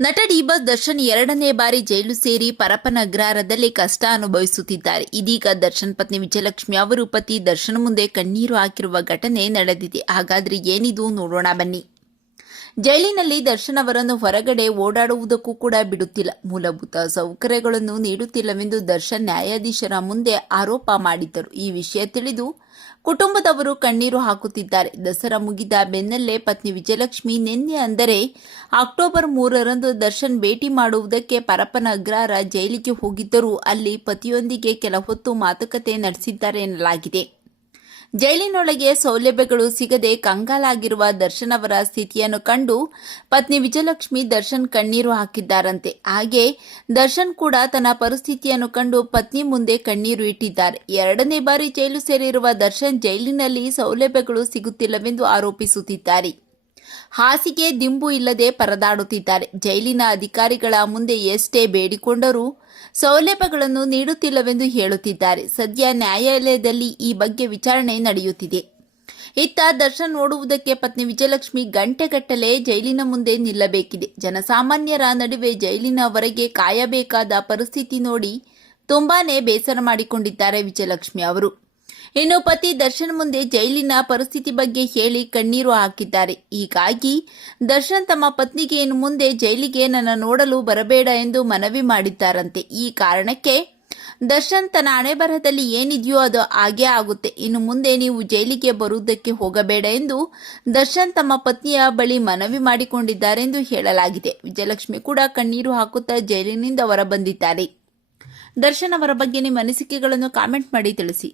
ನಟ ಡಿ-ಬಾಸ್ ದರ್ಶನ್ ಎರಡನೇ ಬಾರಿ ಜೈಲು ಸೇರಿ ಪರಪ್ಪನ ಅಗ್ರಹಾರದಲ್ಲಿ ಕಷ್ಟ ಅನುಭವಿಸುತ್ತಿದ್ದಾರೆ. ಇದೀಗ ದರ್ಶನ್ ಪತ್ನಿ ವಿಜಯಲಕ್ಷ್ಮಿ ಅವರು ಪತಿ ದರ್ಶನ್ ಮುಂದೆ ಕಣ್ಣೀರು ಹಾಕಿರುವ ಘಟನೆ ನಡೆದಿದೆ. ಹಾಗಾದ್ರೆ ಏನಿದು ನೋಡೋಣ ಬನ್ನಿ. ಜೈಲಿನಲ್ಲಿ ದರ್ಶನ್ ಅವರನ್ನು ಹೊರಗಡೆ ಓಡಾಡುವುದಕ್ಕೂ ಕೂಡ ಬಿಡುತ್ತಿಲ್ಲ, ಮೂಲಭೂತ ಸೌಕರ್ಯಗಳನ್ನು ನೀಡುತ್ತಿಲ್ಲವೆಂದು ದರ್ಶನ್ ನ್ಯಾಯಾಧೀಶರ ಮುಂದೆ ಆರೋಪ ಮಾಡಿದ್ದರು. ಈ ವಿಷಯ ತಿಳಿದು ಕುಟುಂಬದವರು ಕಣ್ಣೀರು ಹಾಕುತ್ತಿದ್ದಾರೆ. ದಸರಾ ಮುಗಿದ ಬೆನ್ನಲ್ಲೇ ಪತ್ನಿ ವಿಜಯಲಕ್ಷ್ಮಿ ನಿನ್ನೆ ಅಂದರೆ ಅಕ್ಟೋಬರ್ 3ರಂದು ದರ್ಶನ್ ಭೇಟಿ ಮಾಡುವುದಕ್ಕೆ ಪರಪ್ಪನ ಅಗ್ರಹಾರ ಜೈಲಿಗೆ ಹೋಗಿದ್ದರು. ಅಲ್ಲಿ ಪತಿಯೊಂದಿಗೆ ಕೆಲ ಹೊತ್ತು ಮಾತುಕತೆ ನಡೆಸಿದ್ದಾರೆ ಎನ್ನಲಾಗಿದೆ. ಜೈಲಿನೊಳಗೆ ಸೌಲಭ್ಯಗಳು ಸಿಗದೆ ಕಂಗಾಲಾಗಿರುವ ದರ್ಶನ್ ಅವರ ಸ್ಥಿತಿಯನ್ನು ಕಂಡು ಪತ್ನಿ ವಿಜಯಲಕ್ಷ್ಮಿ ದರ್ಶನ್ ಕಣ್ಣೀರು ಹಾಕಿದ್ದಾರಂತೆ. ಹಾಗೆ ದರ್ಶನ್ ಕೂಡ ತನ್ನ ಪರಿಸ್ಥಿತಿಯನ್ನು ಕಂಡು ಪತ್ನಿ ಮುಂದೆ ಕಣ್ಣೀರು ಇಟ್ಟಿದ್ದಾರೆ. ಎರಡನೇ ಬಾರಿ ಜೈಲು ಸೇರಿರುವ ದರ್ಶನ್ ಜೈಲಿನಲ್ಲಿ ಸೌಲಭ್ಯಗಳು ಸಿಗುತ್ತಿಲ್ಲವೆಂದು ಆರೋಪಿಸುತ್ತಿದ್ದಾರೆ. ಹಾಸಿಗೆ ದಿಂಬು ಇಲ್ಲದೆ ಪರದಾಡುತ್ತಿದ್ದಾರೆ. ಜೈಲಿನ ಅಧಿಕಾರಿಗಳ ಮುಂದೆ ಎಷ್ಟೇ ಬೇಡಿಕೊಂಡರೂ ಸೌಲಭ್ಯಗಳನ್ನು ನೀಡುತ್ತಿಲ್ಲವೆಂದು ಹೇಳುತ್ತಿದ್ದಾರೆ. ಸದ್ಯ ನ್ಯಾಯಾಲಯದಲ್ಲಿ ಈ ಬಗ್ಗೆ ವಿಚಾರಣೆ ನಡೆಯುತ್ತಿದೆ. ಇತ್ತ ದರ್ಶನ್ ನೋಡುವುದಕ್ಕೆ ಪತ್ನಿ ವಿಜಯಲಕ್ಷ್ಮಿ ಗಂಟೆಗಟ್ಟಲೆ ಜೈಲಿನ ಮುಂದೆ ನಿಲ್ಲಬೇಕಿದೆ. ಜನಸಾಮಾನ್ಯರ ನಡುವೆ ಜೈಲಿನ ಹೊರಗೆ ಕಾಯಬೇಕಾದ ಪರಿಸ್ಥಿತಿ ನೋಡಿ ತುಂಬಾನೇ ಬೇಸರ ಮಾಡಿಕೊಂಡಿದ್ದಾರೆ ವಿಜಯಲಕ್ಷ್ಮಿ ಅವರು. ಇನ್ನು ಪತಿ ದರ್ಶನ್ ಮುಂದೆ ಜೈಲಿನ ಪರಿಸ್ಥಿತಿ ಬಗ್ಗೆ ಹೇಳಿ ಕಣ್ಣೀರು ಹಾಕಿದ್ದಾರೆ. ಹೀಗಾಗಿ ದರ್ಶನ್ ತಮ್ಮ ಪತ್ನಿಗೆ ಇನ್ನು ಮುಂದೆ ಜೈಲಿಗೆ ನನ್ನ ನೋಡಲು ಬರಬೇಡ ಎಂದು ಮನವಿ ಮಾಡಿದ್ದಾರಂತೆ. ಈ ಕಾರಣಕ್ಕೆ ದರ್ಶನ್ ತನ್ನ ಹಣೆಬರಹದಲ್ಲಿ ಏನಿದೆಯೋ ಅದು ಹಾಗೇ ಆಗುತ್ತೆ, ಇನ್ನು ಮುಂದೆ ನೀವು ಜೈಲಿಗೆ ಬರುವುದಕ್ಕೆ ಹೋಗಬೇಡ ಎಂದು ದರ್ಶನ್ ತಮ್ಮ ಪತ್ನಿಯ ಬಳಿ ಮನವಿ ಮಾಡಿಕೊಂಡಿದ್ದಾರೆ ಎಂದು ಹೇಳಲಾಗಿದೆ. ವಿಜಯಲಕ್ಷ್ಮಿ ಕೂಡ ಕಣ್ಣೀರು ಹಾಕುತ್ತಾ ಜೈಲಿನಿಂದ ಹೊರಬಂದಿದ್ದಾರೆ. ದರ್ಶನ್ ಅವರ ಬಗ್ಗೆ ನಿಮ್ಮ ಅನಿಸಿಕೆಗಳನ್ನು ಕಾಮೆಂಟ್ ಮಾಡಿ ತಿಳಿಸಿ.